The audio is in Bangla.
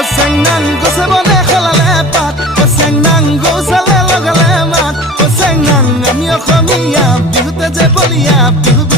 চেংনাং গছে বনে খেলালে পাত চেংনাং গৌচালে লগালে মাত চেংনাং আমি অসমীয়া বিহুতে যে বলিয়া বিহু